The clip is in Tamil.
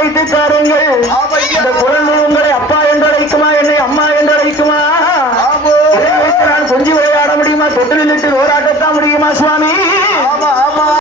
எனக்கு தாருங்கள். இந்த குழந்தை உங்களை அப்பா